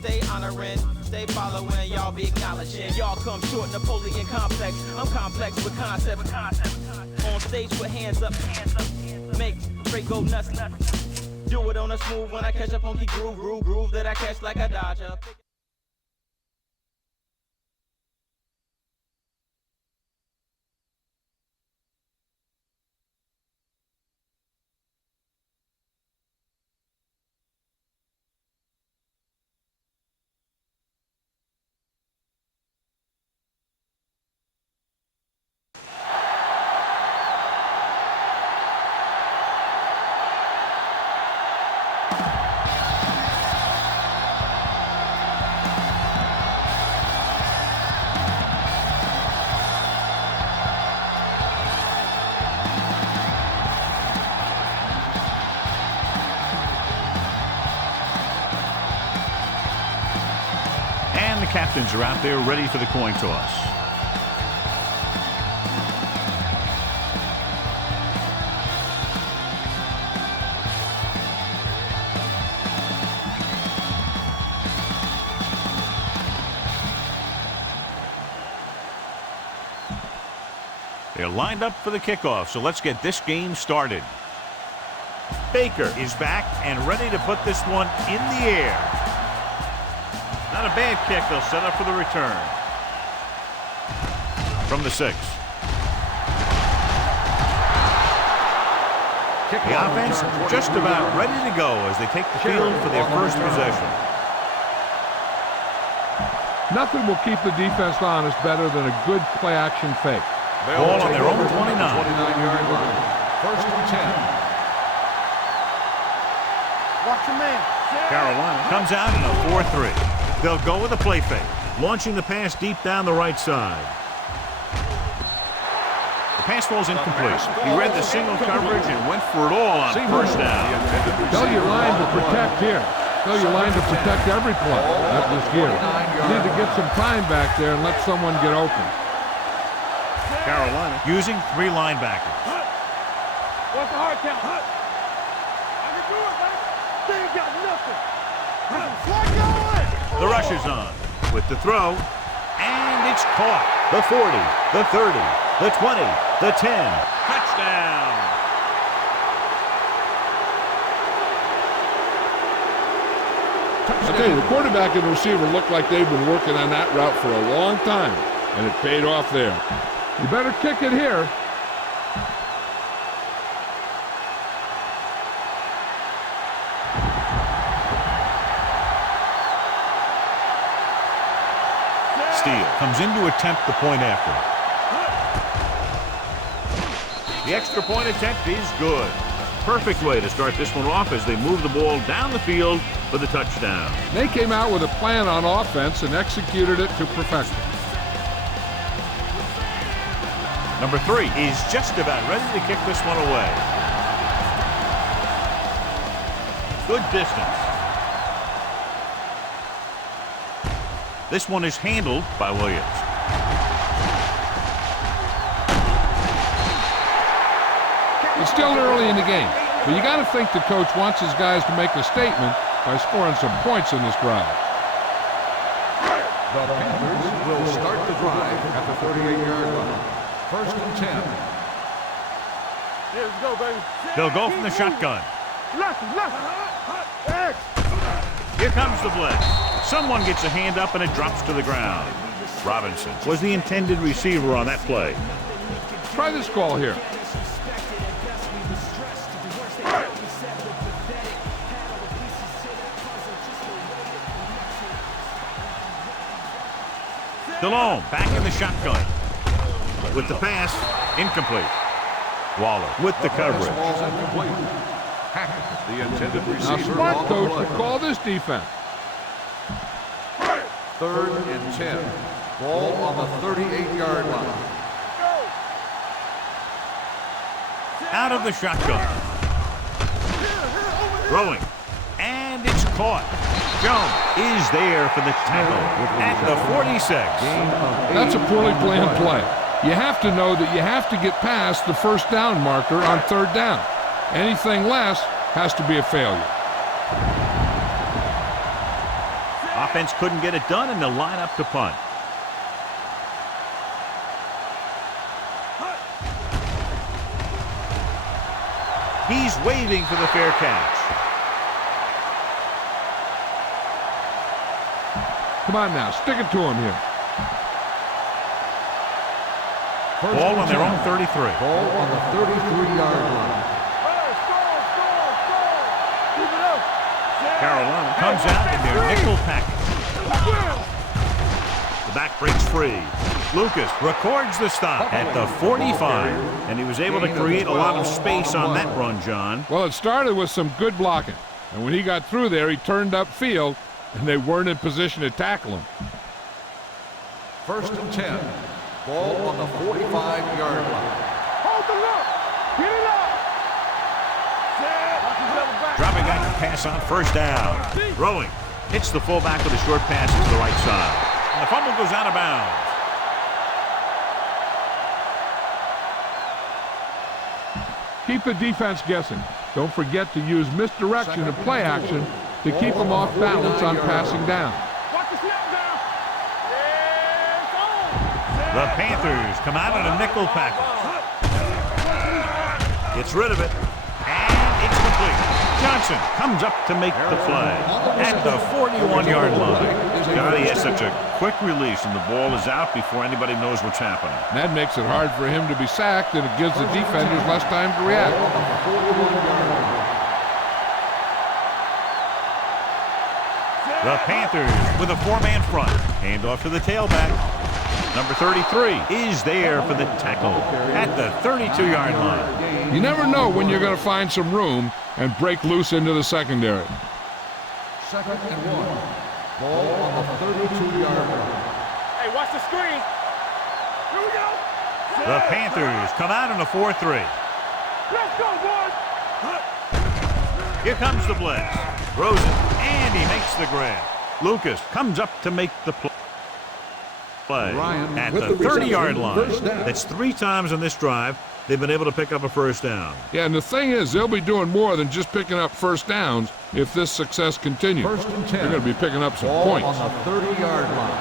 Stay honoring, stay following, y'all be acknowledging. Y'all come short, Napoleon complex. I'm complex with concepts. On stage with hands up. Make Ray go nuts. Do it on a smooth when I catch a funky groove that I catch like a Dodger. And the captains are out there ready for the coin toss. They're lined up for the kickoff, so let's get this game started. Baker is back and ready to put this one in the air. Not a bad kick. They'll set up for the return. From the 6. The offense just about ready to go as they take the field for their first possession. Nothing will keep the defense honest better than a good play-action fake. Ball on their own 29. 29-yard line. First and 10. Watch your man. Carolina comes out in a 4-3. They'll go with a play fake, launching the pass deep down the right side. The pass falls incomplete. He read the single coverage and went for it all on first down. Tell your line to protect here. Tell your line to protect every play. That was here. You need to get some time back there and let someone get open. Carolina using 3 linebackers. What's the hard count? I can do it, man. They ain't got nothing. The rush is on with the throw, and it's caught. The 40, the 30, the 20, the 10. Touchdown. I tell you, the quarterback and the receiver look like they've been working on that route for a long time, and it paid off there. You better kick it here. Steele comes in to attempt the point after. The extra point attempt is good. Perfect way to start this one off as they move the ball down the field for the touchdown. They came out with a plan on offense and executed it to perfection. Number 3 is just about ready to kick this one away. Good distance. This one is handled by Williams. It's still early in the game, but you got to think the coach wants his guys to make a statement by scoring some points in this drive. The Panthers will start the drive at the 38-yard line. First and 10. Here we go, baby. They'll go from the shotgun. Here comes the blitz. Someone gets a hand up and it drops to the ground. Robinson was the intended receiver on that play. Try this call here. DeLome back in the shotgun. With the pass, incomplete. Waller with the coverage. Ball's incomplete. Hackett, the intended Now, receiver. smart on the coach play. would call this defense. Third and 10. Ball on the 38-yard line. Out of the shotgun. Throwing. And it's caught. Jones is there for the tackle at the 46. That's a poorly planned play. You have to know that you have to get past the first down marker on third down. Anything less has to be a failure. Offense couldn't get it done, and they'll line up to punt. He's waving for the fair catch. Come on now, stick it to him here. Ball on their own 33. Ball on the 33-yard line. Carolina comes out in their nickel package. The back breaks free. Lucas records the stop at the 45, and he was able to create a lot of space on that run, John. Well, it started with some good blocking, and when he got through there, he turned upfield, and they weren't in position to tackle him. 1st and 10. Ball on the 45-yard line. Hold the look. Get it up. Dropping back to pass on 1st down. Throwing. Hits the fullback with a short pass to the right side. And the fumble goes out of bounds. Keep the defense guessing. Don't forget to use misdirection and play action to keep them off balance on passing down. Watch the snap down. The Panthers come out in a nickel package. Gets rid of it. And it's complete. Johnson comes up to make the play at the 41-yard line. Johnny has such a quick release, and the ball is out before anybody knows what's happening. That makes it hard for him to be sacked, and it gives the defenders less time to react. The Panthers with a 4-man front. Hand off to the tailback. Number 33 is there for the tackle at the 32-yard line. You never know when you're going to find some room and break loose into the secondary. 2nd and 1. Ball on the 32-yard line. Hey, watch the screen. Here we go. The Panthers come out in a 4-3. Let's go, boys. Here comes the blitz. Throws it, and he makes the grab. Lucas comes up to make the play at the 30-yard line. That's 3 times on this drive they've been able to pick up a 1st down. Yeah, and the thing is, they'll be doing more than just picking up 1st downs if this success continues. 1st and 10. They're going to be picking up some Ball points. on the 30-yard line.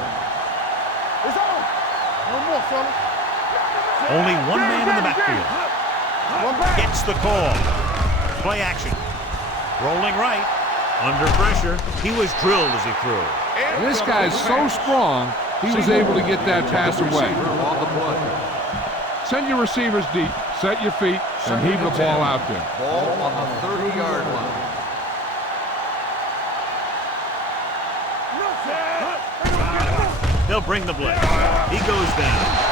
It's on. One more, fellas. Only one man in the backfield. One back. Gets the call. Play action. Rolling right. Under pressure. He was drilled as he threw. And this guy's so strong, he was able to get that pass away. On the play. Send your receivers deep, set your feet, and heave the ball out there. Ball on the 30-yard line. They'll bring the blitz. He goes down.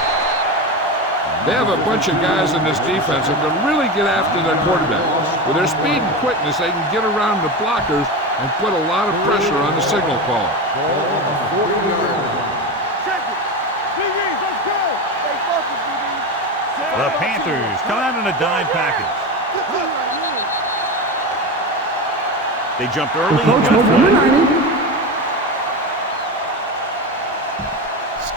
They have a bunch of guys in this defense that can really get after their quarterback. With their speed and quickness, they can get around the blockers and put a lot of pressure on the signal call. Ball on the 40-yard line. Check it. DBs, let's go. Stay focused, DBs. The Panthers come out in a dime package. They jumped early and got flipped.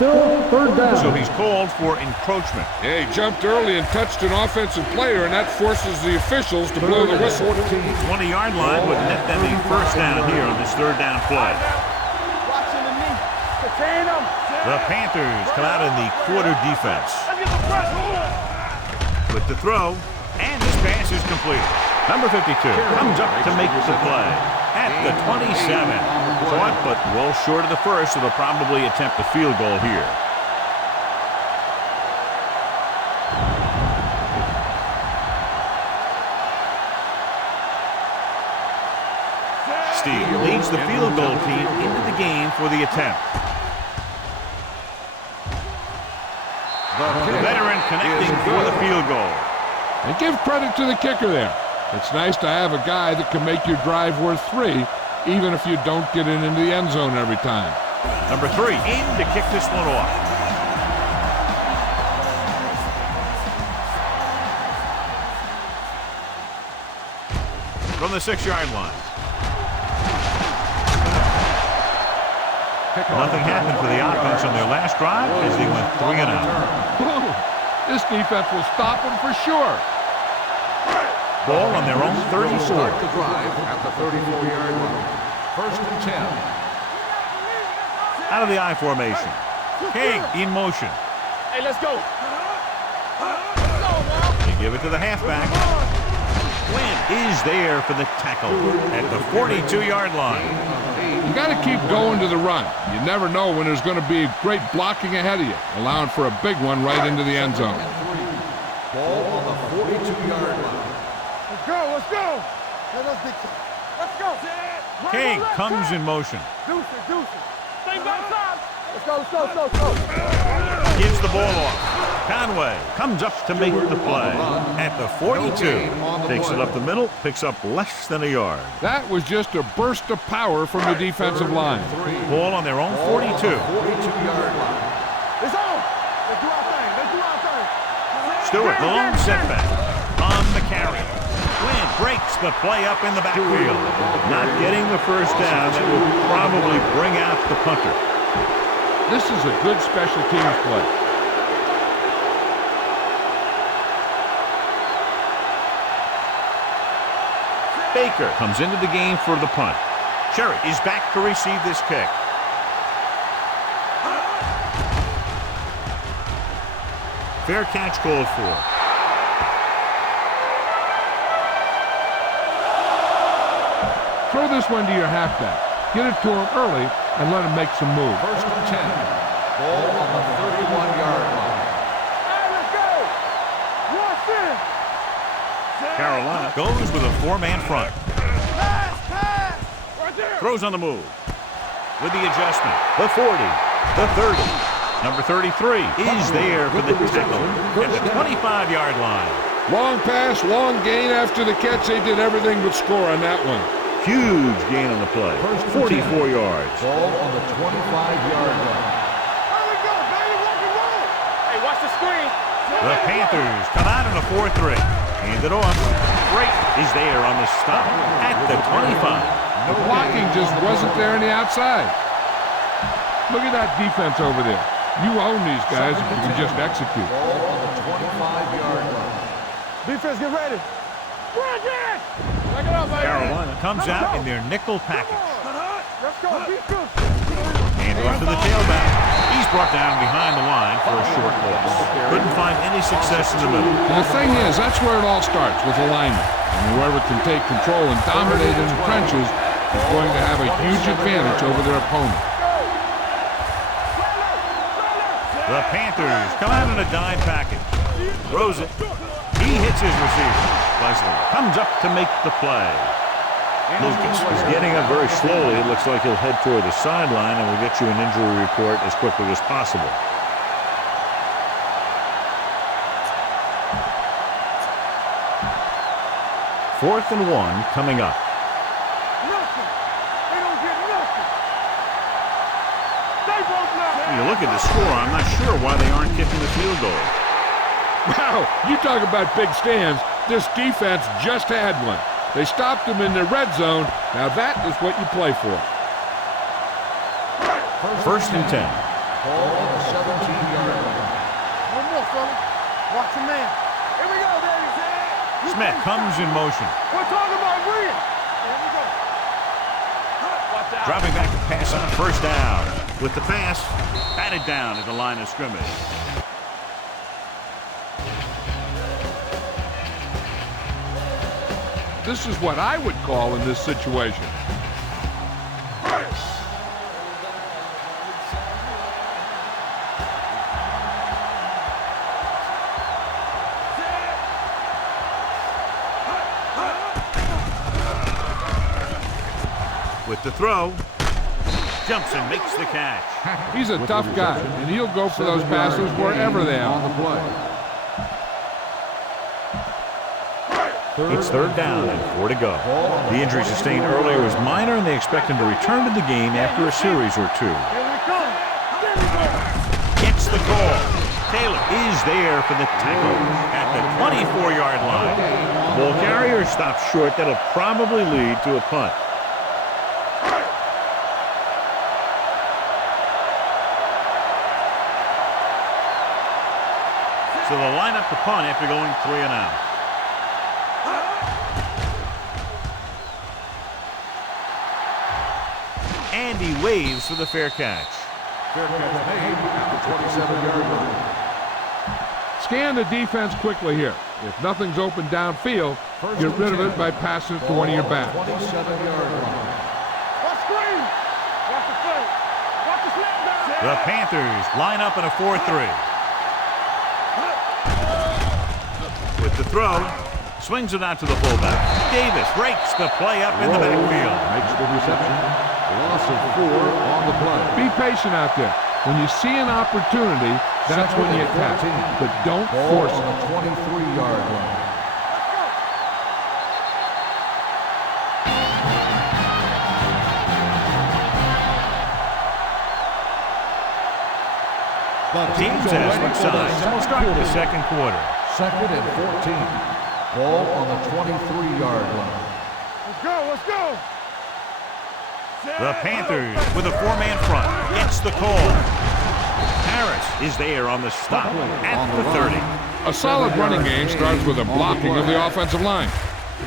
Still 3rd down. So he's called for encroachment. Yeah, he jumped early and touched an offensive player, and that forces the officials to blow the whistle. 20-yard line would net them a 1st down here on this 3rd down play. Watching the knee. Contain them. The Panthers come out in the quarter defense. Let's get the press. With the throw, and this pass is complete. Number 52 comes up to make the play at the 27. Caught, but well short of the 1st, so they'll probably attempt a field goal here. Steve leads the field goal team into the game for the attempt. The veteran connecting for the field goal. And give credit to the kicker there. It's nice to have a guy that can make your drive worth 3, even if you don't get it into the end zone every time. Number 3 in to kick this one off. From the 6-yard line. Nothing happened for the offense on their last drive as they went 3 and out. This defense will stop them for sure. Ball on their own 34. Start the drive at the 34-yard line. 1st and 10. Out of the I formation. King in motion. Hey, let's go. They give it to the halfback. Quinn is there for the tackle at the 42-yard line. You got to keep going to the run. You never know when there's going to be great blocking ahead of you, allowing for a big one right into the end zone. Ball on the 42-yard line. Let's go, let's go. Let's go. King comes in motion. Deuce it. Stay back time. Let's go. Gives the ball off. Conway comes up to make the play at the 42. Takes it up the middle, picks up less than a yard. That was just a burst of power from the defensive line. Ball on their own 42. 42-yard line. It's on. Let's do our thing. Stewart, the long setback on the carry. Quinn breaks the play up in the backfield. Not getting the first down. That will probably bring out the punter. This is a good special teams play. Baker comes into the game for the punt. Sherry is back to receive this kick. Fair catch called for. Throw this one to your halfback. Get it to him early and let him make some moves. First and 10. Ball on the 31-yard line. Hey, let's go. Watch it. Carolina goes with a four-man front. Pass. Right there. Throws on the move. With the adjustment. The 40. The 30. Number 33 is there for the tackle at the 25-yard line. Long pass, long gain after the catch. They did everything but score on that one. Huge gain on the play. 44 yards. Ball on the 25-yard line. There we go, baby. Rock and roll. Hey, watch the screen. The Panthers come out in a 4-3. Hand it off. Great is there on the stop at the 25. The blocking just wasn't there on the outside. Look at that defense over there. You own these guys if you can just execute. Ball on the 25-yard line. Defense, get ready. Bring it. Back it up, baby. Carolina comes out in their nickel package. Let's go. Defense. Hand off to the tailback. He's brought down behind the line for a short loss. Couldn't find any success in the middle. And the thing is, that's where it all starts, with alignment. And whoever can take control and dominate in the trenches is going to have a huge advantage over their opponent. The Panthers come out in a dime package. Throws it. He hits his receiver. Leslie comes up to make the play. Lucas is getting up very slowly. It looks like he'll head toward the sideline, and we'll get you an injury report as quickly as possible. Fourth and 1 coming up. Nothing. They don't get nothing. They both nothing. When you look at the score, I'm not sure why they aren't kicking the field goal. Wow, you talk about big stands. This defense just had one. They stopped them in the red zone. Now that is what you play for. First and 10. Ball on the 17-yard line. One more, fella. Watch the man. Here we go, baby. Smith comes in motion. We're talking about William. Here we go. Watch out. Dropping back to pass on first down. With the pass, batted down at the line of scrimmage. This is what I would call in this situation. With the throw, jumps and makes the catch. He's a tough guy, and he'll go for those passes wherever they On are. the play. It's third down and 4 to go. The injury sustained earlier was minor, and they expect him to return to the game after a series or two. Here we come. There we go. Gets the call. Taylor is there for the tackle at the 24-yard line. The ball carrier stops short. That'll probably lead to a punt. So they'll line up the punt after going 3 and out. And he waves for the fair catch. Fair catch made at the 27-yard line. Scan the defense quickly here. If nothing's open downfield, get rid of it by passing it to one of your backs. 27-yard line. Watch screen. Watch the play. Watch the snap down. The Panthers line up in a 4-3. With the throw, swings it out to the fullback. Davis rakes the play up in the backfield. Makes the reception. Loss of 4 on the play. Be patient out there. When you see an opportunity, that's when you attack. But don't force it. On the 23-yard line. Teams have switched sides, and we'll start the second quarter. Second and 14. Ball on the 23-yard line. Let's go. Let's go. The Panthers with a 4-man front gets the call. Harris is there on the stop at the 30. A solid running game starts with a blocking of the offensive line.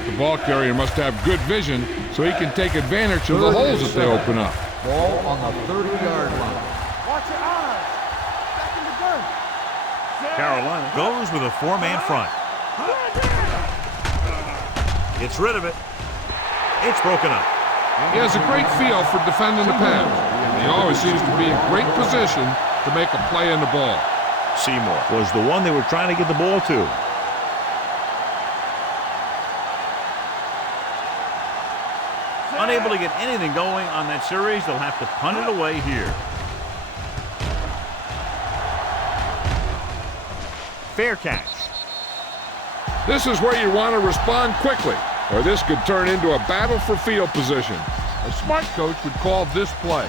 The ball carrier must have good vision so he can take advantage of the holes that they open up. Ball on the 30-yard line. Watch your eyes. Back in the gun. Carolina goes with a 4-man front. Gets rid of it. It's broken up. He has a great feel for defending the pass. He always seems to be in great position to make a play in the ball. Seymour was the one they were trying to get the ball to. Unable to get anything going on that series, they'll have to punt it away here. Fair catch. This is where you want to respond quickly, or this could turn into a battle for field position. A smart coach would call this play.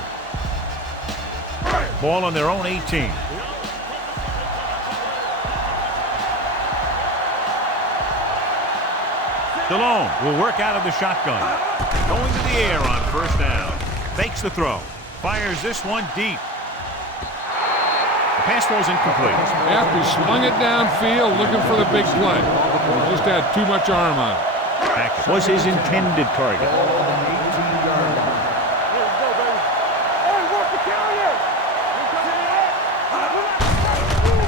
Ball on their own 18. Delone will work out of the shotgun. Going to the air on first down. Fakes the throw. Fires this one deep. The pass was incomplete. After he swung it downfield looking for the big play. He just had too much arm on it. That was his intended target. There you go, baby. Hey, work the carrier.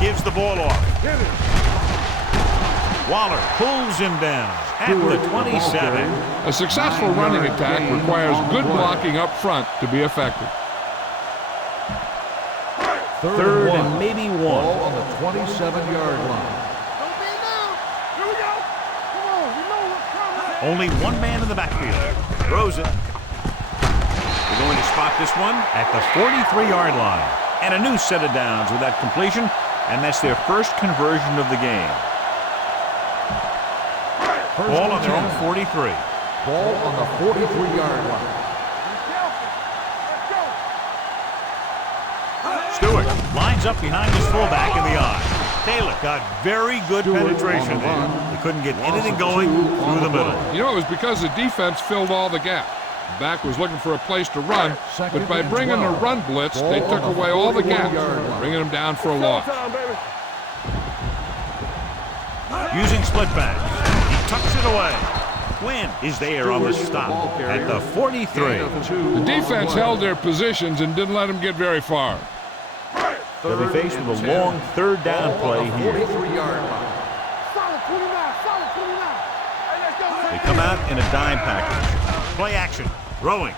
Gives the ball off. Waller pulls him down at the 27. A successful running attack requires good blocking up front to be effective. Third and maybe Ball one. on the 27-yard line. Don't be now. Here we go. Come on. We know what's coming. Only one man in the backfield. Throws it. They're going to spot this one at the 43-yard line. And a new set of downs with that completion, and that's their first conversion of the game. Ball on their own 43. Ball on the 43-yard line. Stewart lines up behind his fullback in the eye. Taylor got very good penetration there. He couldn't get anything going through the middle. You know, it was because the defense filled all the gaps. The back was looking for a place to run, but by bringing the run blitz, they took away all the gaps, bringing them down for a loss. Using split backs. He tucks it away. Quinn is there on the stop at the 43. The defense held their positions and didn't let them get very far. They'll be faced with a long third down play here. 43-yard line. Solid 29. Solid 29. Hey, let's go. They come out in a dime package. Play action. Throwing.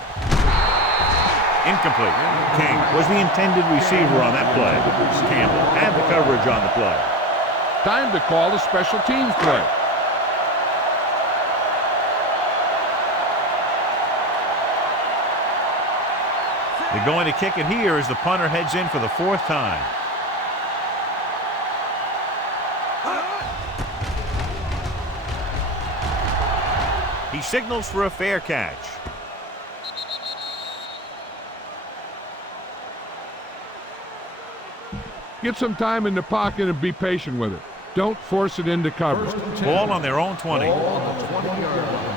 Incomplete. King was the intended receiver on that play. Campbell had the coverage on the play. Time to call the special teams play. They're going to kick it here as the punter heads in for the fourth time. He signals for a fair catch. Get some time in the pocket and be patient with it. Don't force it into coverage. Ball on their own 20. Ball on the 20-yard line.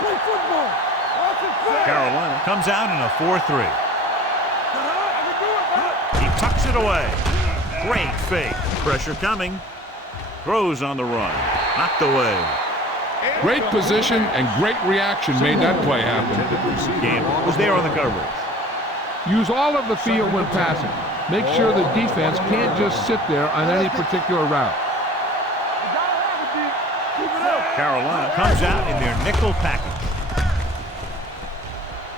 Play football. Watch it play. Carolina comes out in a 4-3. He tucks it away. Great fake. Pressure coming. Throws on the run. Knocked away. Great position and great reaction made that play happen. Gamble was there on the coverage. Use all of the field when passing. Make sure the defense can't just sit there on any particular route. Carolina comes out in their nickel package.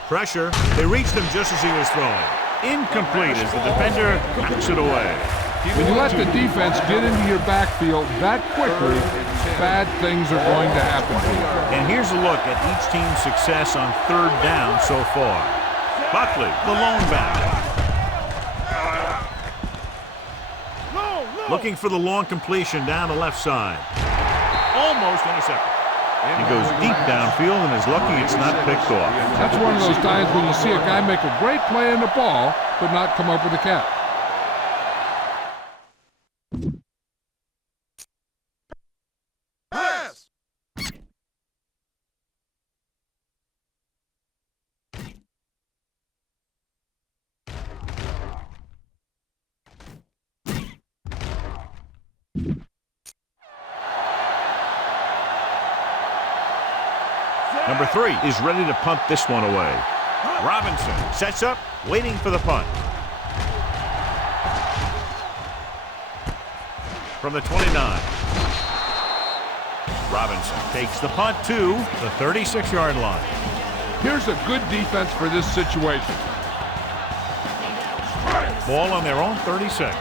Pressure. They reached him just as he was throwing. Incomplete as the defender knocks it away. When you let the defense get into your backfield that quickly, bad things are going to happen to you. And here's a look at each team's success on third down so far. Buckley, the lone back. Looking for the long completion down the left side. Almost intercepted. He goes deep downfield and is lucky it's not picked off. That's one of those times when you see a guy make a great play in the ball, but not come up with a catch. Number 3 is ready to punt this one away. Robinson sets up, waiting for the punt. From the 29. Robinson takes the punt to the 36-yard line. Here's a good defense for this situation. Ball on their own 36.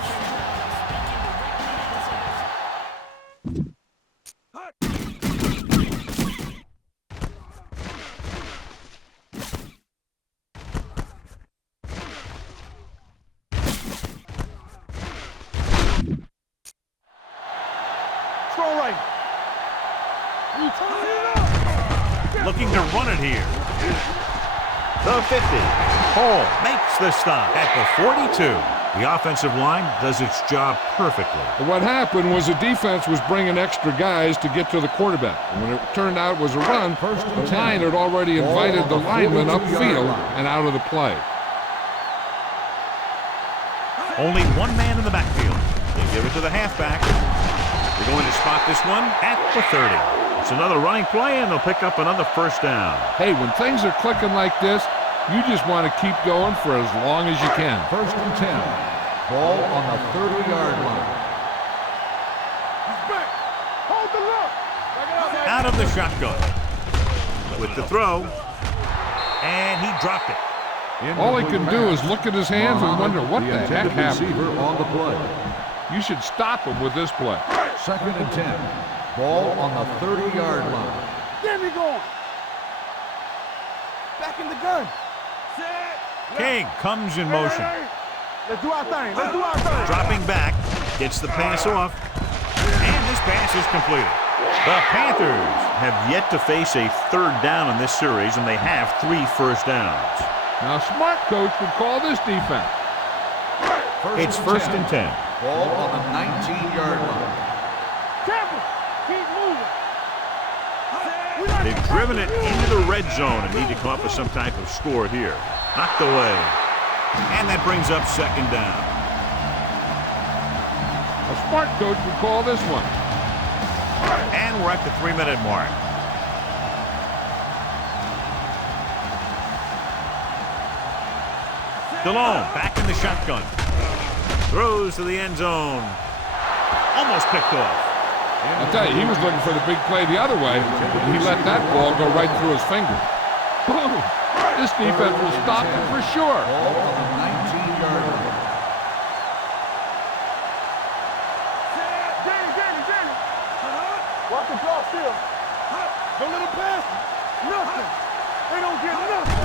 Looking to run it here. The 50. Hall makes the stop at the 42. The offensive line does its job perfectly. What happened was the defense was bringing extra guys to get to the quarterback. And when it turned out it was a run, the line had already invited the lineman upfield and out of the play. Only one man in the backfield. They give it to the halfback. They're going to spot this one at the 30. It's another running play, and they'll pick up another first down. Hey, when things are clicking like this, you just want to keep going for as long as you can. First and 10. Ball on the 30-yard line. He's back. Hold the look. Out of the shotgun. With the throw. And he dropped it. All he can do is look at his hands and wonder what the heck happened. On the play. You should stop him with this play. Second and 10. Ball on the 30-yard line. Get me going. Back in the gun. King comes in motion. Let's do our thing. Let's do our thing. Dropping back. Gets the pass off. And this pass is completed. The Panthers have yet to face a third down in this series, and they have 3 first downs. Now, a smart coach would call this defense. It's first and 10. Ball on the 19-yard line. Tampa, keep moving. They've driven it into the red zone and need to come up with some type of score here. Knocked away. And that brings up second down. A smart coach would call this one. And we're at the 3-minute mark. DeLone back in the shotgun. Throws to the end zone. Almost picked off. I'll tell you, he was looking for the big play the other way, and he let that ball go right through his finger. Boom! This defense will stop him for sure. Ball on the 19-yard line. Danny. Watch the draw still. Don't let him pass. Nothing. They don't get nothing.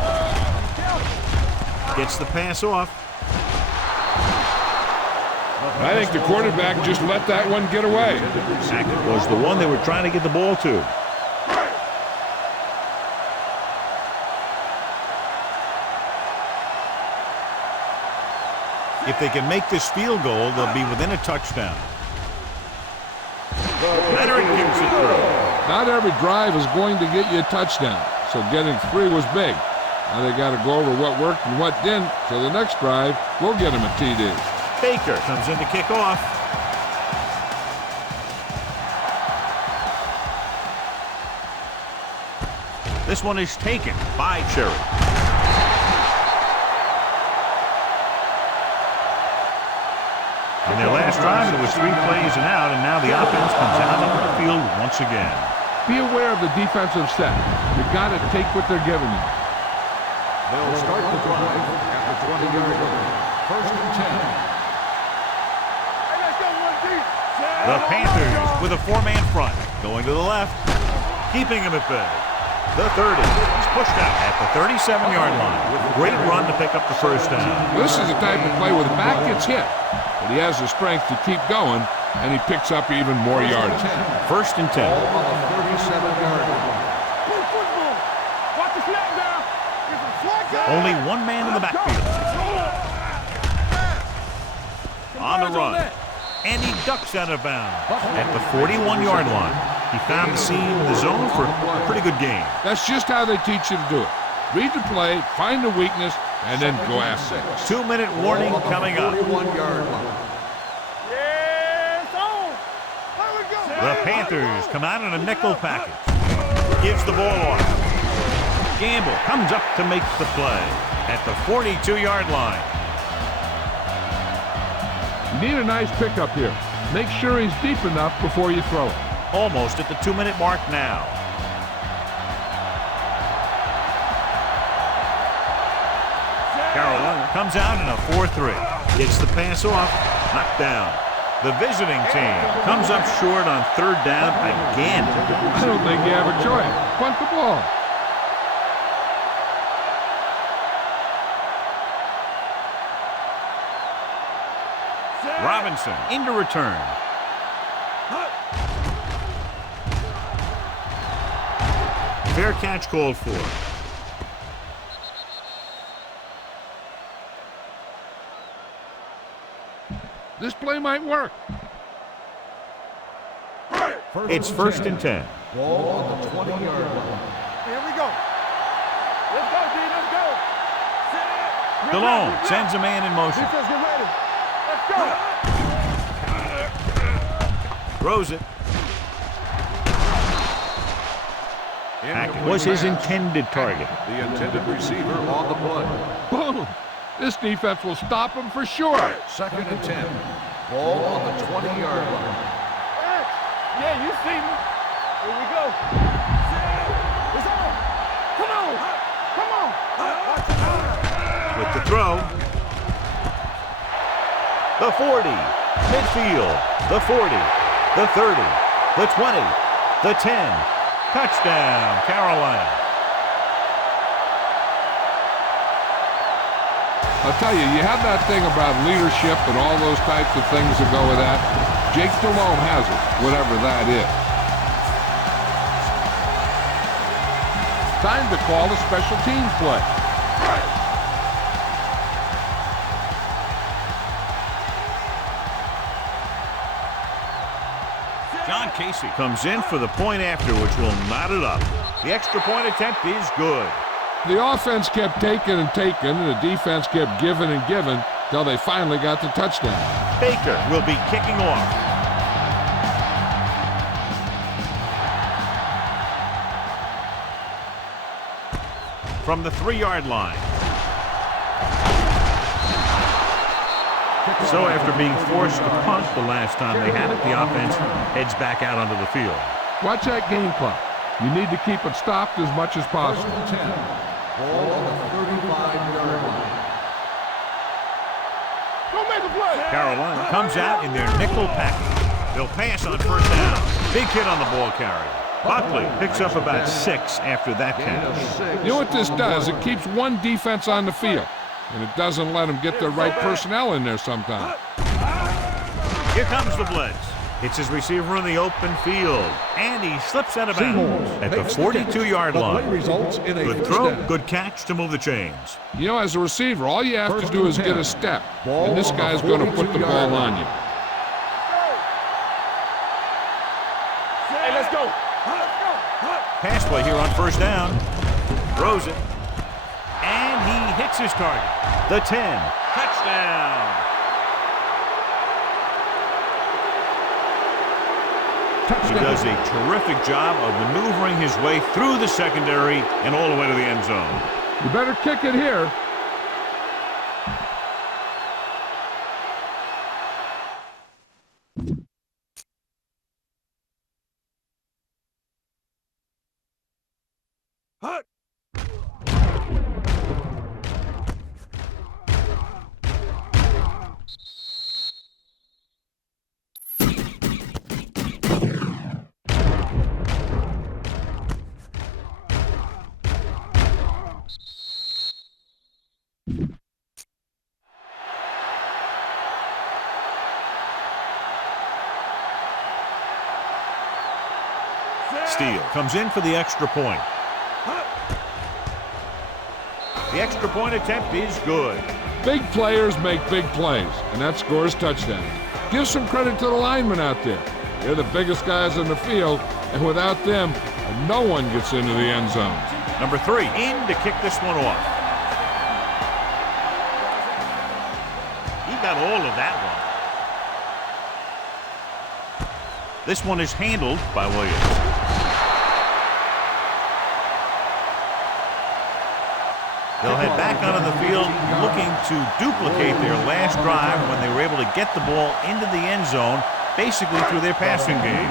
Gets the pass off. I think the quarterback just let that one get away. Hackett was the one they were trying to get the ball to. If they can make this field goal, they'll be within a touchdown. Leonard kicks it through. Not every drive is going to get you a touchdown, so getting 3 was big. Now they got to go over what worked and what didn't, so the next drive will get them a TD. Baker comes in to kick off. This one is taken by Cherry. In their last drive, it was 3 plays and out, and now the offense comes out into the field once again. Be aware of the defensive set. You got to take what they're giving you. They'll start the drive at the 20-yard line. First and 10. The Panthers with a 4-man front. Going to the left. Keeping him at bay. The 30. He's pushed out at the 37-yard line. Great run to pick up the first down. This is the type of play where the back gets hit, but he has the strength to keep going, and he picks up even more yardage. First and 10. Ball on the 37-yard line. Watch the snap down. Only one man in the backfield. On the run. And he ducks out of bounds at the 41-yard line. He found the seam in the zone for a pretty good game. That's just how they teach you to do it. Read the play, find the weakness, and then go after it. 2-minute warning coming up. 41-yard line. The Panthers come out in a nickel package. Gives the ball off. Gamble comes up to make the play at the 42-yard line. You need a nice pickup here. Make sure he's deep enough before you throw it. Almost at the 2-minute mark now. Carolina comes out in a 4-3. Gets the pass off, knocked down. The visiting team comes up short on 3rd down again. I don't think you have a choice. Punt the ball. Robinson into return. Fair catch called for. This play might work. It's first and 10. Ball on the 20-yard line. Here we go. Let's go, D. Let's go. DeLone sends a man in motion. Defense, get ready. Let's go. Throws it. Hackett was his intended target. The intended receiver on the play. Boom. This defense will stop him for sure. Second and 10. Ball on the 20-yard line. Yeah, you see me. Here we go. It's on. Come on. Come on. With the throw. The 40. Midfield. The 40. The 30. The 20. The 10. Touchdown, Carolina. I'll tell you, you have that thing about leadership and all those types of things that go with that. Jake DeLone has it, whatever that is. Time to call a special teams play. John Casey comes in for the point after, which will knot it up. The extra point attempt is good. The offense kept taking and taking, and the defense kept giving and giving till they finally got the touchdown. Baker will be kicking off. From the 3-yard line. So after being forced to punt the last time they had it, the offense heads back out onto the field. Watch that game clock. You need to keep it stopped as much as possible. 10. Ball on the 35-yard line. Don't make a play. Carolina comes out in their nickel package. They'll pass on first down. Big hit on the ball carrier. Buckley picks up about 6 after that catch. You know what this does? It keeps one defense on the field, and it doesn't let them get the right personnel in there sometimes. Here comes the blitz. It's his receiver in the open field, and he slips out of bounds at the 42-yard line. Good throw, good catch to move the chains. You know, as a receiver, all you have to do is get a step, and this guy's going to put the ball on you. Hey, let's go. Pass play here on first down. Throws it. And he hits his target. The 10. Touchdown. He does a terrific job of maneuvering his way through the secondary and all the way to the end zone. You better kick it here. Steele comes in for the extra point. The extra point attempt is good. Big players make big plays, and that scores touchdowns. Give some credit to the linemen out there. They're the biggest guys on the field, and without them, no one gets into the end zone. Number 3 in to kick this one off. He got all of that one. This one is handled by Williams. They'll head back onto the field looking to duplicate their last drive when they were able to get the ball into the end zone, basically through their passing game.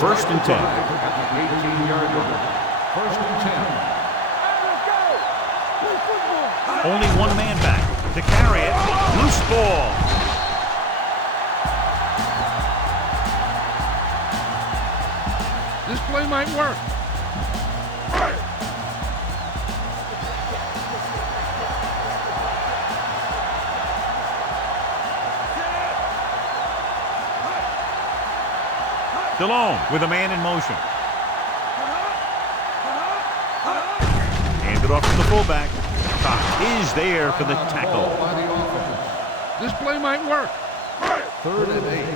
1st and 10. At the 18-yard line. 1st and 10. Only one man back to carry it. Loose ball. This play might work. Delone with a man in motion. Hand it off to the fullback. Cox is there for the tackle. By the offense. This play might work. 3rd and 8.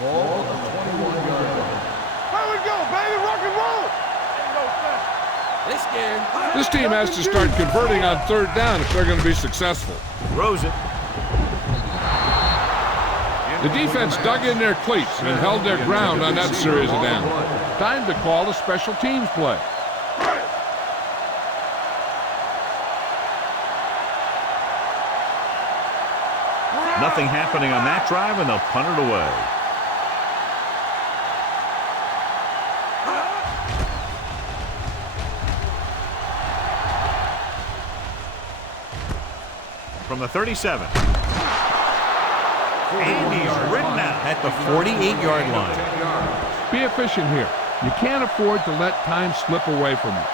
Ball on the 21-yard line. Here we go, baby. Rock and roll. They scared. This team has to start converting on 3rd down if they're going to be successful. Throws it. The defense dug in their cleats and held their ground on that series of downs. Time to call a special teams play. Nothing happening on that drive, and they'll punt it away. From the 37. And he's ridden out at the 48-yard line. Be efficient here. You can't afford to let time slip away from you.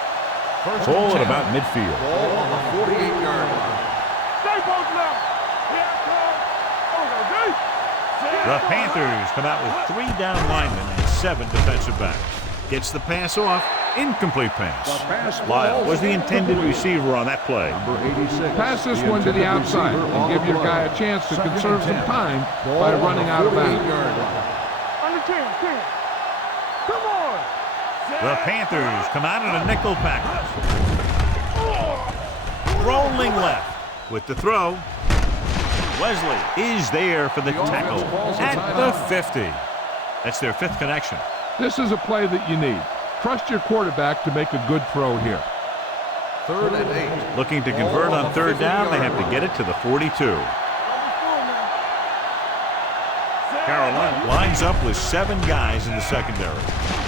Ball at about midfield. Ball on the 48-yard line. Stay both left. The Panthers come out with 3 down linemen and 7 defensive backs. Gets the pass off. Incomplete pass. Lyle was the intended receiver on that play. Number 86. Pass this one to the outside and give your guy a chance to conserve some time by running out of bounds. Under 10. Come on. The Panthers come out in a nickel package. Rolling left with the throw. Wesley is there for the tackle at the 50. That's their 5th connection. This is a play that you need. Trust your quarterback to make a good throw here. 3rd and 8. Looking to convert on 3rd down, they have to get it to the 42. Carolina lines up with 7 guys in the secondary.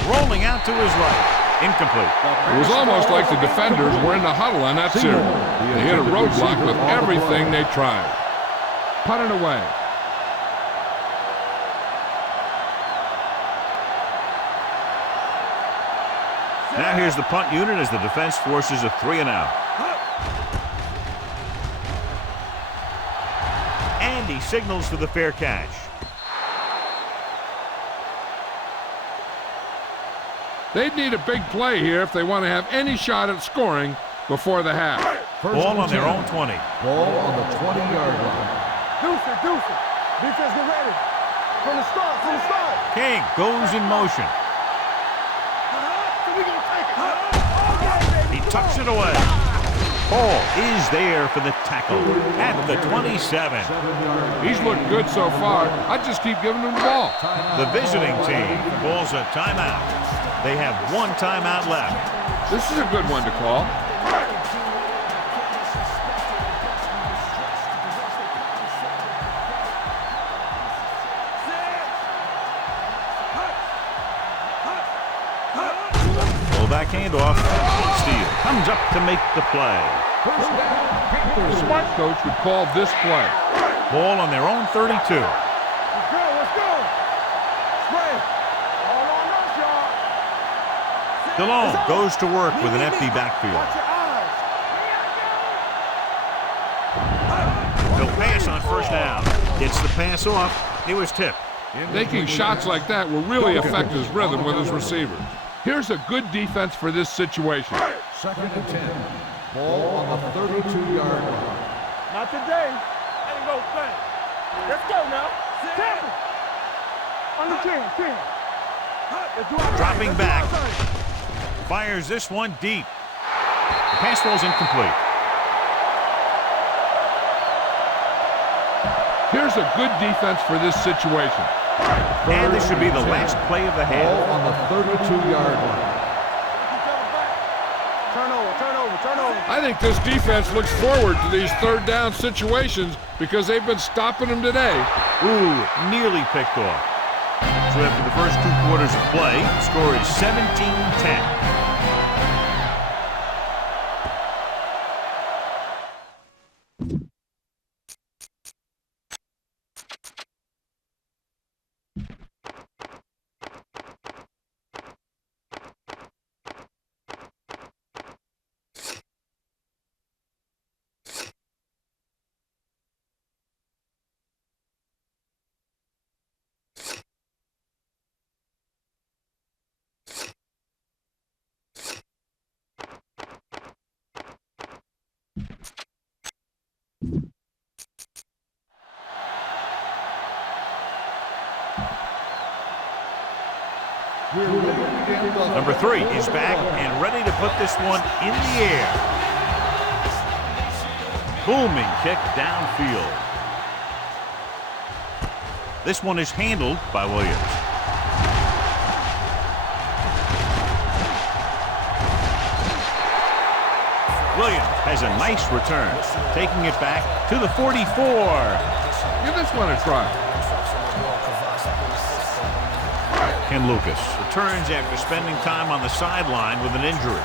Rolling out to his right. Incomplete. It was almost like the defenders were in the huddle on that series. They hit a roadblock with everything they tried. Punt it away. Now here's the punt unit as the defense forces a 3 and out. And he signals for the fair catch. They'd need a big play here if they want to have any shot at scoring before the half. Ball on their own 20. Ball on the 20-yard line. Deuce it. Defense get ready. From the start. King goes in motion. He tucks it away. Paul is there for the tackle at the 27. He's looked good so far. I just keep giving him the ball. The visiting team calls a timeout. They have 1 timeout left. This is a good one to call. Fullback handoff. Steele comes up to make the play. The smart coach would call this play. Ball on their own 32. Let's go. Spray. All on us, y'all. Delone goes to work with an empty backfield. Watch your eyes. He'll pass on 1st down. Gets the pass off. It was tipped. Taking shots like that will really affect his rhythm with his receivers. Here's a good defense for this situation. 2nd and 10. Ball on the 32-yard line. Not today. Let him go, bang. Let's go now. Tackle. On the 10. Dropping back. Fires this one deep. The pass ball's incomplete. Here's a good defense for this situation. And this should be the last play of the half. Ball on the 32-yard line. Turnover. I think this defense looks forward to these third down situations because they've been stopping them today. Ooh, nearly picked off. So after the first 2 quarters of play, the score is 17-10. Number 3 is back and ready to put this one in the air. Booming kick downfield. This one is handled by Williams. Williams has a nice return, taking it back to the 44. Give this one a try. Ken Lucas returns after spending time on the sideline with an injury.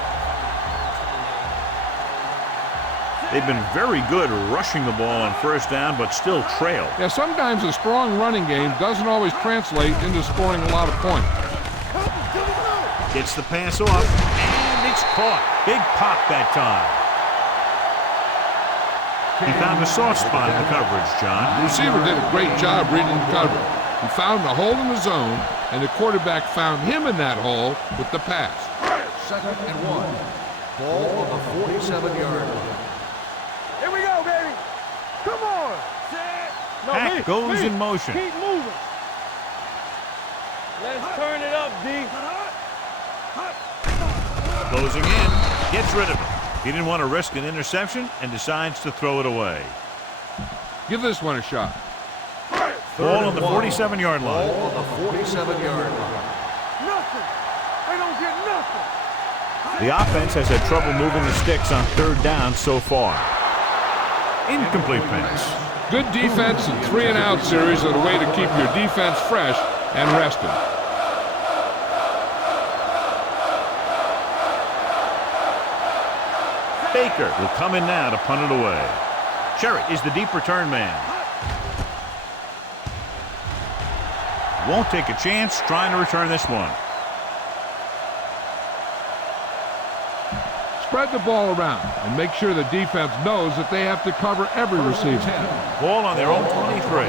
They've been very good rushing the ball on first down, but still trail. Yeah, sometimes a strong running game doesn't always translate into scoring a lot of points. Gets the pass off, and it's caught. Big pop that time. He found a soft spot in the coverage, John. The receiver did a great job reading the coverage. He found a hole in the zone, and the quarterback found him in that hole with the pass. 2nd and 1. Ball on the 47-yard line. Here we go, baby. Come on. No, Pack goes in motion. Keep moving. Let's turn it up, D. Closing in, gets rid of it. He didn't want to risk an interception and decides to throw it away. Give this one a shot. Ball on the 47-yard line. Ball on the 47-yard line. Nothing. They don't get nothing. The offense has had trouble moving the sticks on third down so far. Incomplete pass. Good defense and 3-and-out series are the way to keep your defense fresh and rested. Baker will come in now to punt it away. Sherritt is the deep return man. Won't take a chance trying to return this one. Spread the ball around and make sure the defense knows that they have to cover every receiver. Ball on their own 23.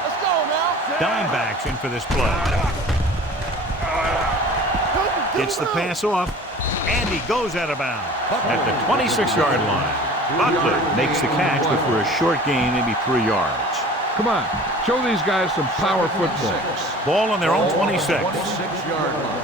Let's go now. Dimebacks in for this play. Gets the pass off, and he goes out of bounds at the 26-yard line. Buckley makes the catch, but for a short gain, maybe 3 yards. Come on, show these guys some power football. Ball on their own 26. 26-yard line.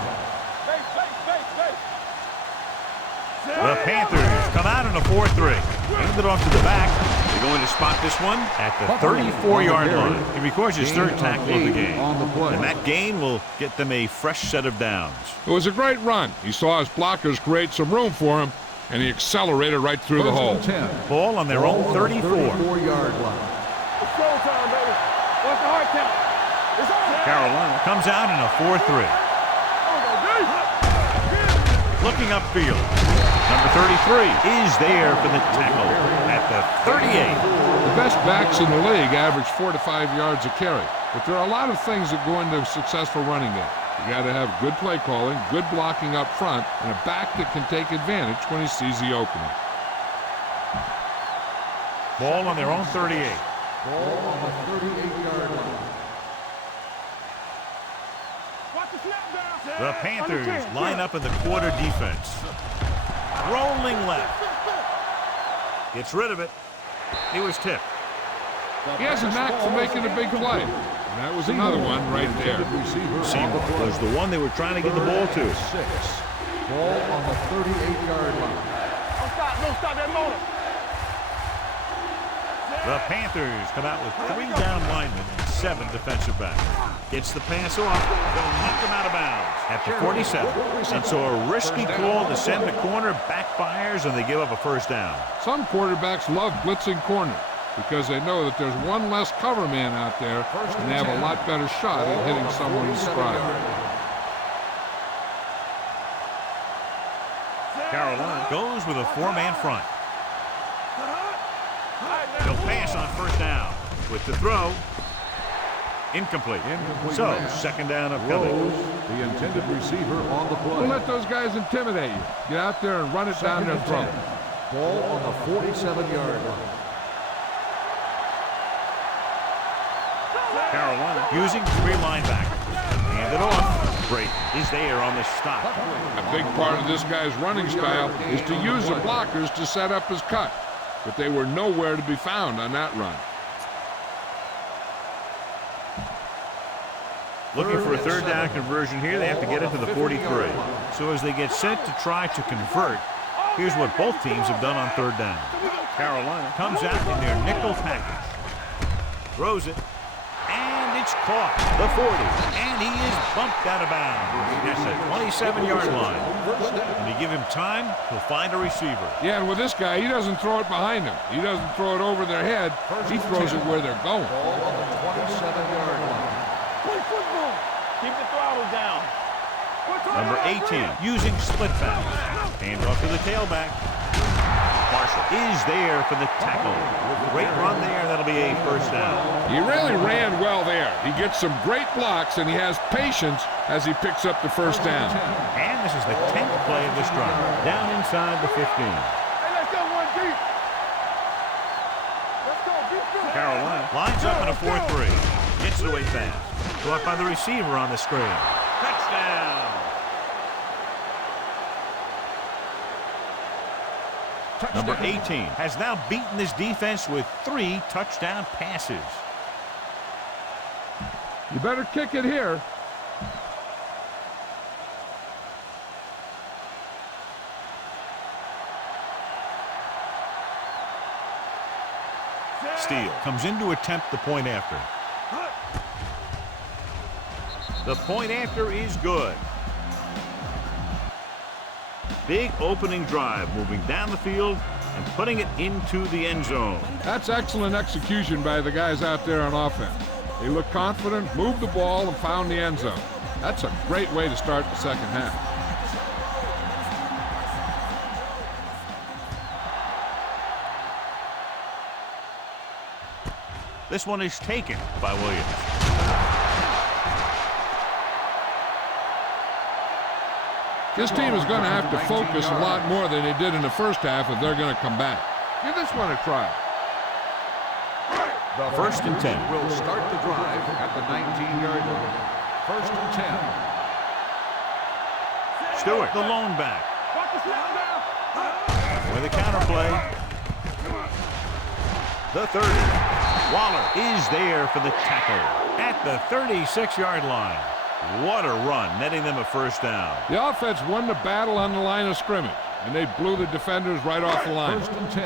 The Panthers come out in a 4-3. Hand it off to the back. They're going to spot this one at the 34-yard line. He records his third tackle of the game. And that gain will get them a fresh set of downs. It was a great run. He saw his blockers create some room for him, and he accelerated right through the hole. Ball on their own 34. 34-yard line. It's go time, baby. What's the hard count? It's on. Carolina comes out in a 4-3. Looking upfield. Number 33 is there for the tackle at the 38. The best backs in the league average 4 to 5 yards a carry. But there are a lot of things that go into a successful running game. You got to have good play calling, good blocking up front, and a back that can take advantage when he sees the opening. Ball on their own 38. Ball on the 38-yard line. The Panthers line up in the quarter defense. Rolling left. Gets rid of it. He was tipped. He has a knack for making a big play. And that was another one right there. Seymour was the one they were trying to get the ball to. 6. Ball on the 38-yard line. Don't stop that motor. The Panthers come out with 3 down linemen and 7 defensive backs. Gets the pass off. They'll knock him out of bounds at the 47. And so a risky call to send the corner backfires, and they give up a first down. Some quarterbacks love blitzing corners because they know that there's one less cover man out there, and they have a lot better shot at hitting someone in stride. Carolina goes with a 4-man front. He'll pass on first down. With the throw, incomplete. So, second down upcoming. The intended receiver on the play. Don't let those guys intimidate you. Get out there and run it down their throat. Ball on the 47-yard line. Carolina using 3 linebackers. Hand it off. Great is there on the stop. A big part of this guy's running style is to use the blockers to set up his cut. But they were nowhere to be found on that run. Looking for a third down conversion here. They have to get it to the 43. So as they get set to try to convert, here's what both teams have done on third down. Carolina comes out in their nickel package. Throws it. And it's caught. The 40. And he is bumped out of bounds. That's the 27-yard line. When you give him time, he'll find a receiver. Yeah, and with this guy, he doesn't throw it behind him. He doesn't throw it over their head. He throws it where they're going. Ball on the 27-yard line. Play football. Keep the throttle down. Number 18, using split pass. Hand off to the tailback. Marshall is there for the tackle. Great run there. That'll be a first down. He really ran well there. He gets some great blocks, and he has patience as he picks up the first down. And this is the 10th play of this drive. Down inside the 15. Hey, let's go one deep. Let's go. Deep. Carolina lines up in a 4-3. Gets it away fast. Caught by the receiver on the screen. Touchdown. Number 18 has now beaten this defense with 3 touchdown passes. You better kick it here. Steele comes in to attempt the point after. The point after is good. Big opening drive, moving down the field and putting it into the end zone. That's excellent execution by the guys out there on offense. They look confident, moved the ball, and found the end zone. That's a great way to start the second half. This one is taken by Williams. This team is going to have to focus a lot more than they did in the first half if they're going to come back. Give this one a try. The First and 10. will start the drive at the 19-yard line. First and 10. Stewart, the lone back. With a counter play. The 30. Waller is there for the tackle at the 36-yard line. What a run, netting them a first down. The offense won the battle on the line of scrimmage, and they blew the defenders right off the line.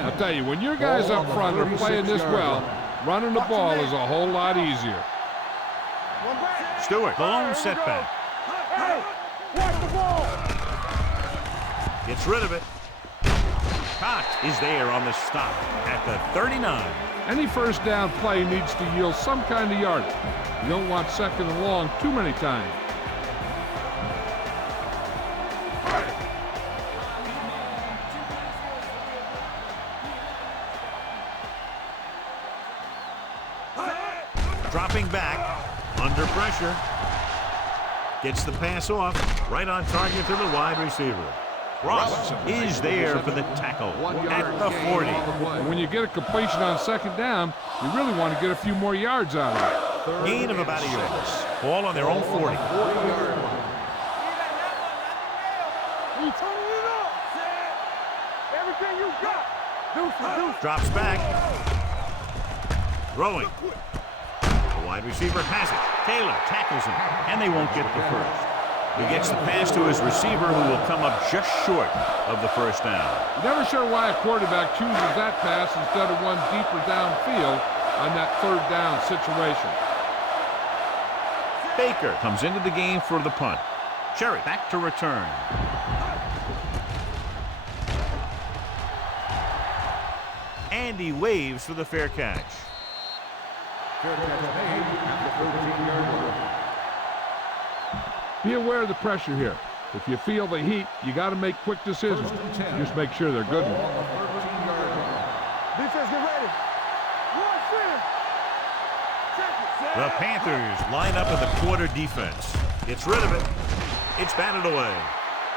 I'll tell you, when your guys up front are playing this well, running the ball is a whole lot easier. Stewart, the lone setback. Gets rid of it. Cox is there on the stop at the 39. Any first down play needs to yield some kind of yardage. You don't want second and long too many times. Dropping back, under pressure. Gets the pass off, right on target to the wide receiver. Ross is there for the tackle at the 40. And when you get a completion on second down, you really want to get a few more yards out of it. Gain of about a yard. Ball on their own 40. everything you got. Deuce. Drops back. Throwing. The wide receiver has it. Taylor tackles him, and they won't get the first. He gets the pass to his receiver, who will come up just short of the first down. Never sure why a quarterback chooses that pass instead of one deeper downfield on that third down situation. Baker comes into the game for the punt. Cherry back to return. And he waves for the fair catch. Fair catch made at the 13-yard line. Be aware of the pressure here. If you feel the heat, you got to make quick decisions. Just make sure they're good ones. Defense, get ready. The Panthers line up in the quarter defense. Gets rid of it. It's batted away.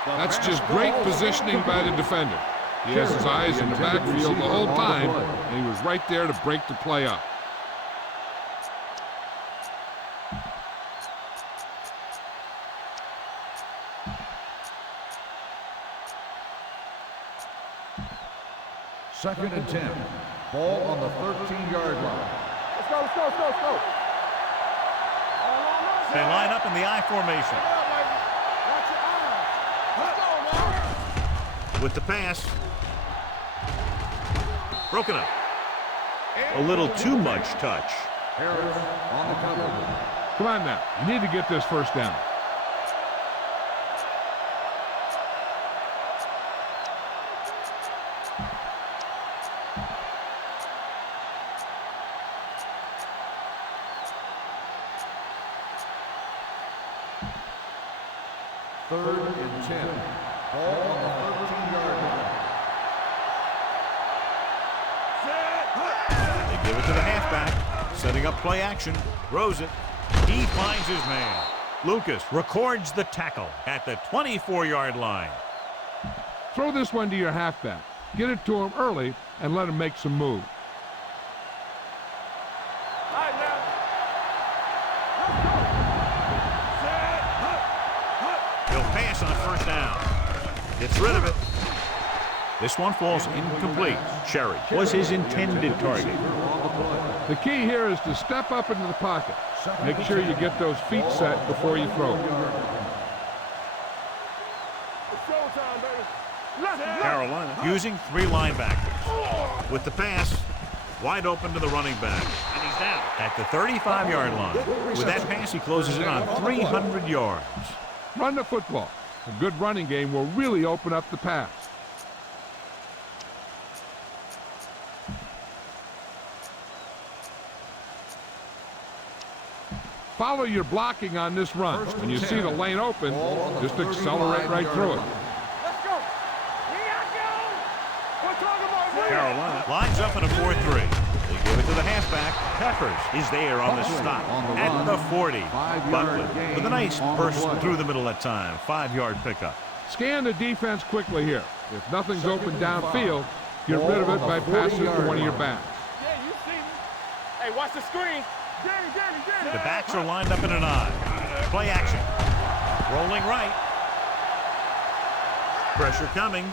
That's just great positioning by the defender. He has his eyes in the backfield the whole time, and he was right there to break the play up. Second and 10. Ball on the 13-yard line. Let's go. They line up in the I formation. With the pass. Broken up. A little too much touch. Harris on the cover. Come on now. You need to get this first down. Third and 10. Ball on the 13-yard line. They give it to the halfback. Setting up play action. Throws it. He finds his man. Lucas records the tackle at the 24-yard line. Throw this one to your halfback. Get it to him early and let him make some moves. On first down. Gets rid of it. This one falls incomplete. Cherry was his intended target. The key here is to step up into the pocket. Make sure you get those feet set before you throw it. Carolina using three linebackers. With the pass, wide open to the running back. And he's down at the 35-yard line. With that pass, he closes in on 300 yards. Run the football. A good running game will really open up the pass. Follow your blocking on this run. When you see the lane open, just accelerate right through it. Let's go. Carolina lines up in a 4-3. They give it to the halfback. Peppers is there on the stop at the 40. Butler with a nice burst through the middle that time. 5-yard pickup. Scan the defense quickly here. If nothing's open downfield, get rid of it by passing to one of your backs. Yeah, you see me. Hey, watch the screen. Danny. The backs are lined up in an I. Play action. Rolling right. Pressure coming.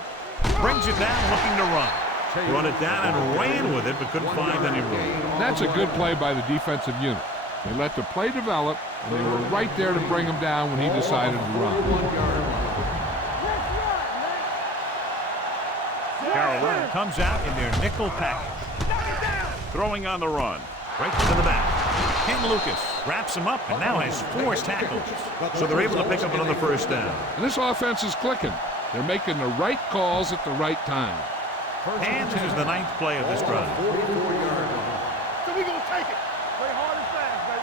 Brings it down, looking to run. Run it down and ran with it, but couldn't find any room. That's a good play by the defensive unit. They let the play develop, and they were right there to bring him down when he decided to run. Carolina comes out in their nickel package. Throwing on the run. Right to the back. Ken Lucas wraps him up and now has 4 tackles. So they're able to pick up another first down. And this offense is clicking. They're making the right calls at the right time. And this is the 9th play of this drive. So we gonna take it. Play hard and fast, baby.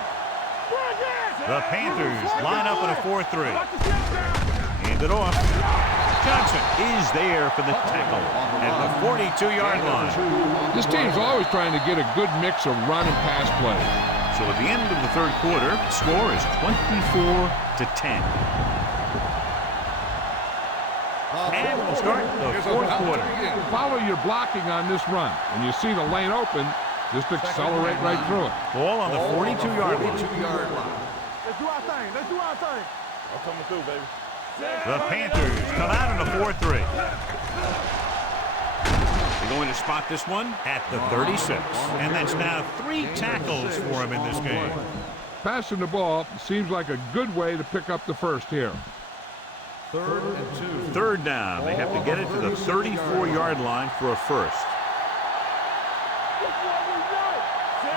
The Panthers line up in a 4-3. Hand it off. Johnson is there for the tackle at the 42-yard line. This team's always trying to get a good mix of run and pass plays. So at the end of the third quarter, the score is 24-10. And we'll start the fourth quarter. Follow your blocking on this run. When you see the lane open, just accelerate right through it. Ball on the 42-yard line. Let's do our thing. I'm coming through, baby. The Panthers come out in a 4-3. going to spot this one at the 36. And that's now 3 tackles for him in this game. Passing the ball seems like a good way to pick up the first here. 3rd and 2. Third down. They have to get it to the 34-yard line for a first.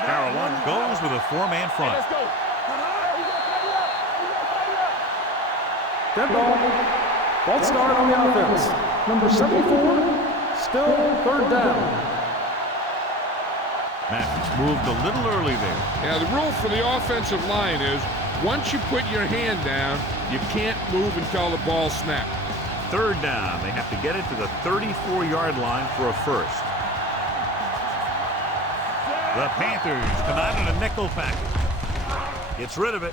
Carolina goes with a 4-man front. Let's go. Dead ball. False start on the offense. Number 74, still 3rd down. Matthews moved a little early there. Yeah, the rule for the offensive line is once you put your hand down, you can't move until the ball snaps. 3rd down. They have to get it to the 34-yard line for a first. The Panthers come out in a nickel package. Gets rid of it.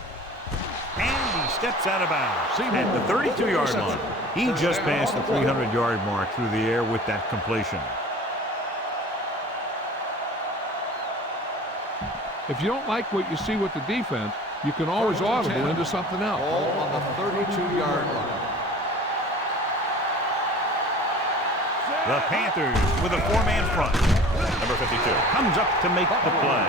And he steps out of bounds at the 32-yard line. He just passed the 300-yard mark through the air with that completion. If you don't like what you see with the defense, you can always audible into something else. Ball on the 32-yard line. The Panthers with a 4-man front. Number 52 comes up to make the play.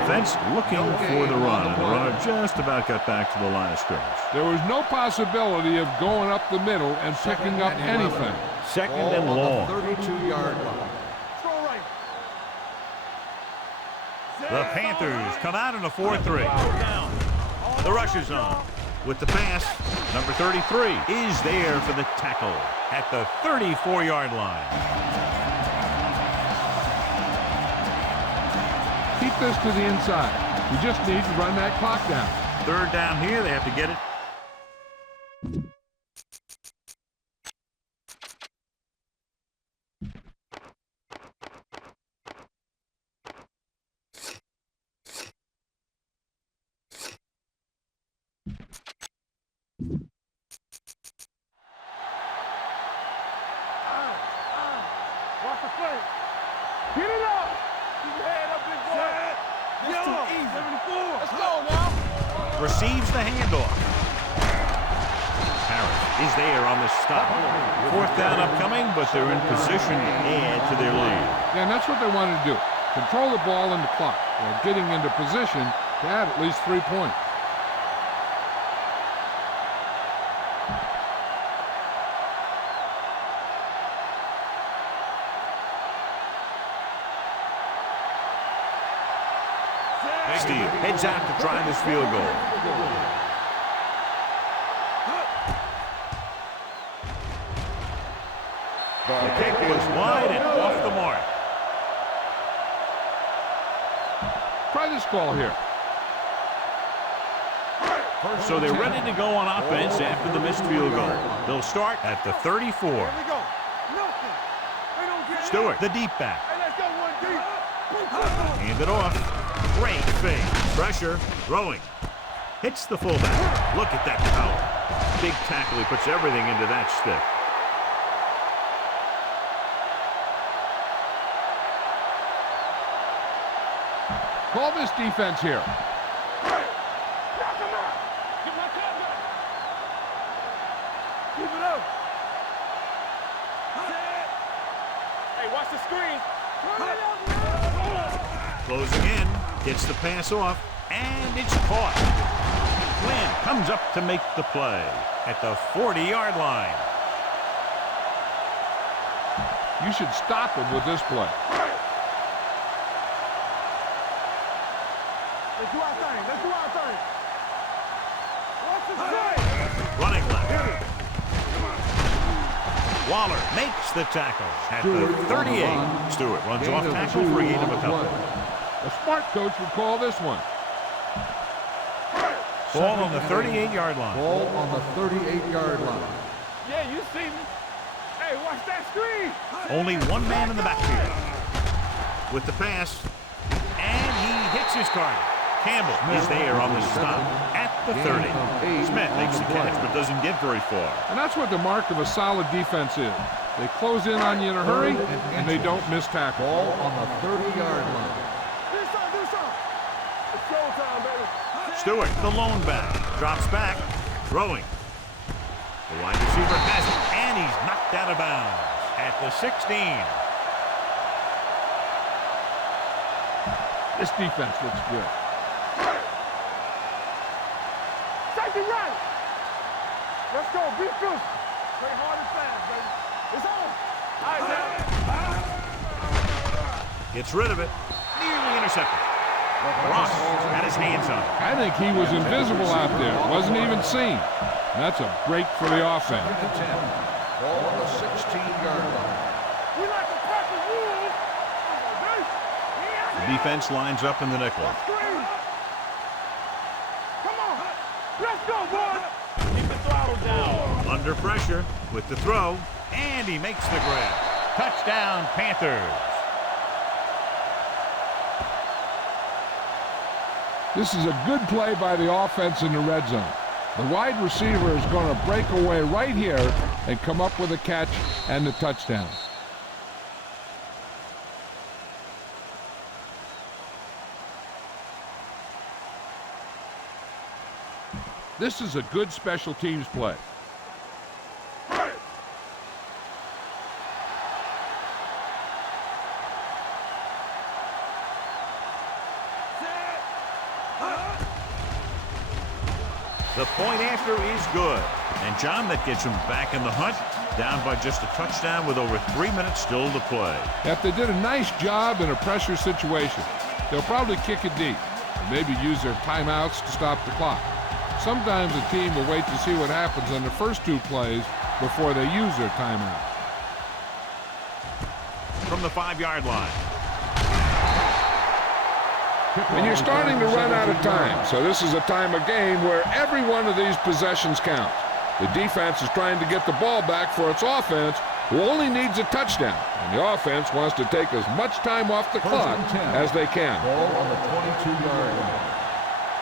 Defense looking for the run, and the runner just about got back to the line of scrimmage. There was no possibility of going up the middle and picking up anything. Second Ball and on long. the 32-yard line. The Panthers come out in a 4-3. The rush is on. With the pass, number 33 is there for the tackle at the 34-yard line. Keep this to the inside. You just need to run that clock down. 3rd down here. They have to get it. Watch the play. Get it up. Keep your head up, big boy. That's too easy. 74. Let's go now. Receives the handoff. Harris is there on the stop. 4th down upcoming, but they're in position to add to their lead. Yeah, and that's what they wanted to do. Control the ball and the clock while getting into position to add at least 3 points. Steve heads out to try this field goal. The kick was wide and off the mark. Try this call here. So they're ready to go on offense after the missed field goal. They'll start at the 34. Here we go. Nothing. They don't get Stewart, the deep back. Hey, let's go one deep. Hand it off. Great fake. Pressure. Throwing. Hits the fullback. Look at that power. Big tackle. He puts everything into that stick. Call this defense here. Keep it up. Hey, watch the screen. Closing in. Gets the pass off. And it's caught. Quinn comes up to make the play at the 40-yard line. You should stop him with this play. Let's do our thing. Let's do our thing. Watch the screen. Running left. Waller makes the tackle at the 38. Stewart runs off tackle for a gain of a couple. A smart coach would call this one. Ball on the 38-yard line. Ball on the 38-yard line. Yeah, you see me. Hey, watch that screen. Only one man in the backfield. With the pass. And he hits his target. Campbell is there on the stop at the 30. Smith makes the catch but doesn't get very far. And that's what the mark of a solid defense is. They close in on you in a hurry, and they don't miss tackle. Ball on the 30-yard line. Do something. It's showtime, baby. Stewart, the lone back, drops back, throwing. The wide receiver has it, and he's knocked out of bounds at the 16. This defense looks good. Safety right. Let's go. Be fierce. Play hard and fast, baby. It's on. All right, man. Gets rid of it. Nearly intercepted. Ross had his hands on it. I think he was invisible out there. Wasn't even seen. That's a break for the offense. Ball on the 16-yard line. We like the perfect rules. The defense lines up in the nickel. Screen. Come on. Let's go, boys. Keep the throttle down. Under pressure with the throw, and he makes the grab. Touchdown, Panthers. This is a good play by the offense in the red zone. The wide receiver is going to break away right here and come up with a catch and the touchdown. This is a good special teams play. The point after is good. And John, that gets him back in the hunt, down by just a touchdown with over 3 minutes still to play. If they did a nice job in a pressure situation, they'll probably kick it deep and maybe use their timeouts to stop the clock. Sometimes a team will wait to see what happens on the first 2 plays before they use their timeout. From the 5-yard line. And you're starting to run out of time, so this is a time of game where every one of these possessions counts. The defense is trying to get the ball back for its offense, who only needs a touchdown, and the offense wants to take as much time off the clock as they can. Ball on the 22-yard line.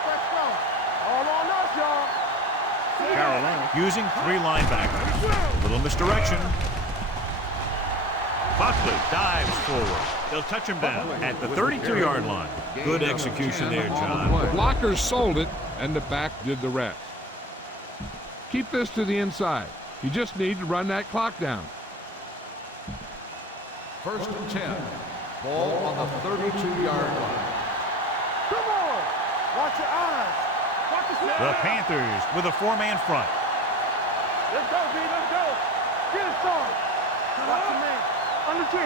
Let's go. All on us, y'all. Carolina using 3 linebackers. A little misdirection. Buckley dives forward. They'll touch him down at the 32-yard line. Good execution there, John. The blockers sold it, and the back did the rest. Keep this to the inside. You just need to run that clock down. 1st and 10. Ball on the 32-yard line. Come on. Watch your eyes. Watch the snap. The Panthers with a 4-man front. Let's go, B. Let's go. Get it started. Watch the man. Under 10.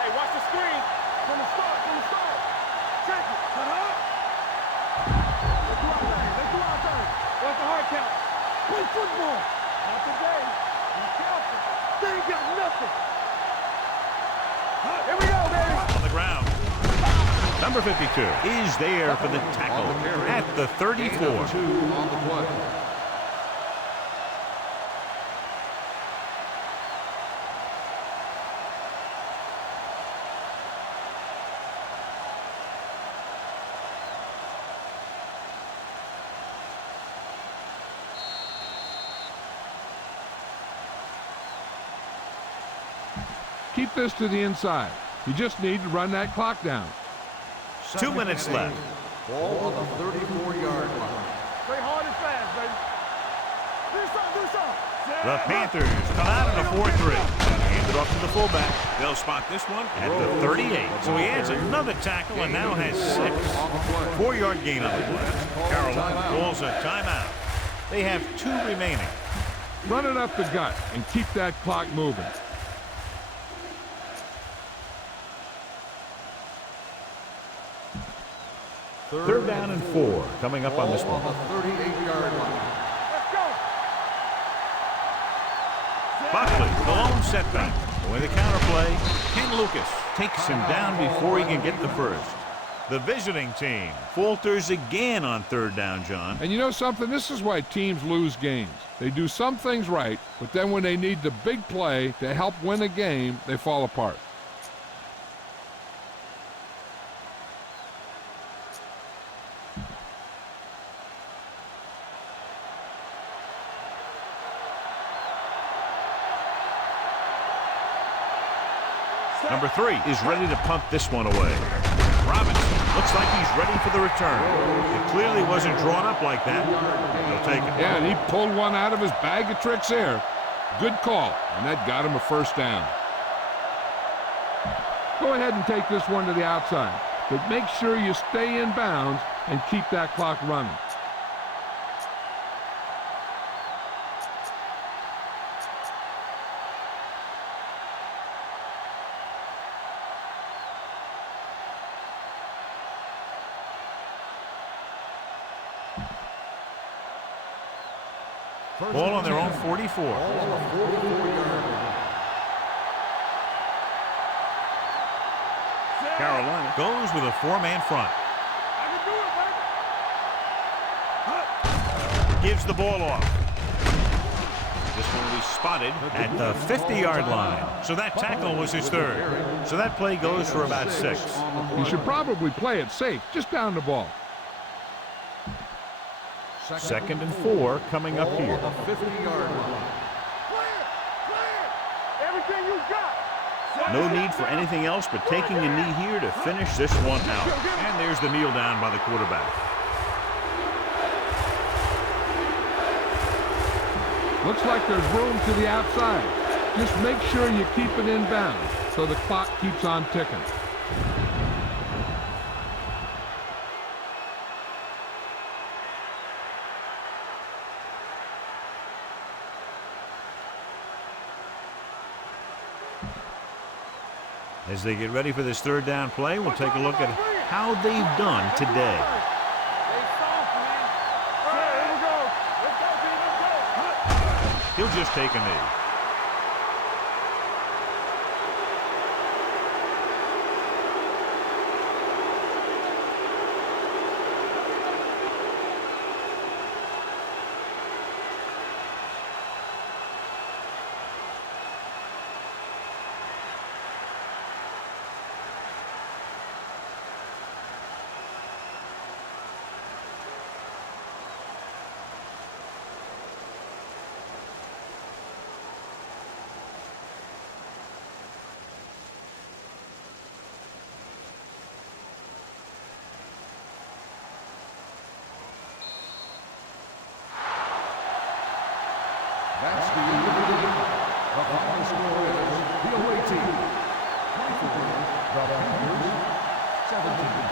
Hey, watch the screen. From the start. Check it. Let's do our thing. What's the hard count? Play football. Not today. Be careful. They ain't got nothing. Here we go, baby. On the ground. Number 52 is there for the tackle at the 34. 2 on the play. Keep this to the inside. You just need to run that clock down. 2 minutes left. Ball on the 34-yard line. Play hard and fast, baby. Do something. The Panthers come out in a 4-3. Hand it off to the fullback. They'll spot this one at the 38. So he adds another tackle and now has 6. 4-yard gain on the play. Carolina calls a timeout. They have 2 remaining. Run it up the gut and keep that clock moving. Third down and 4 coming up on this one. On the 38-yard line. Let's go. Buckley, the lone setback. With a counterplay, Ken Lucas takes him down before he can get the first. The visiting team falters again on 3rd down, John. And you know something? This is why teams lose games. They do some things right, but then when they need the big play to help win a game, they fall apart. Number 3 is ready to punt this one away. Robinson looks like he's ready for the return. It clearly wasn't drawn up like that. He'll take it. Yeah, and he pulled one out of his bag of tricks there. Good call, and that got him a 1st down. Go ahead and take this one to the outside. but make sure you stay in bounds and keep that clock running. Ball on their own 44. Ball on the 44-yard line. Carolina goes with a 4-man front. Gives the ball off. This one will be spotted at the 50-yard line. So that tackle was his third. So that play goes for about 6. You should probably play it safe, just down the ball. 2nd and 4 coming up here. Ball on the 50-yard line. Everything you got. No need for anything else but taking a knee here to finish this one out. And there's the kneel down by the quarterback. Looks like there's room to the outside. Just make sure you keep it in bounds so the clock keeps on ticking. As they get ready for this 3rd down play, we'll take a look at how they've done today. He'll just take a knee. That's the end of the game. The final score is the away team 24, the Panthers 17.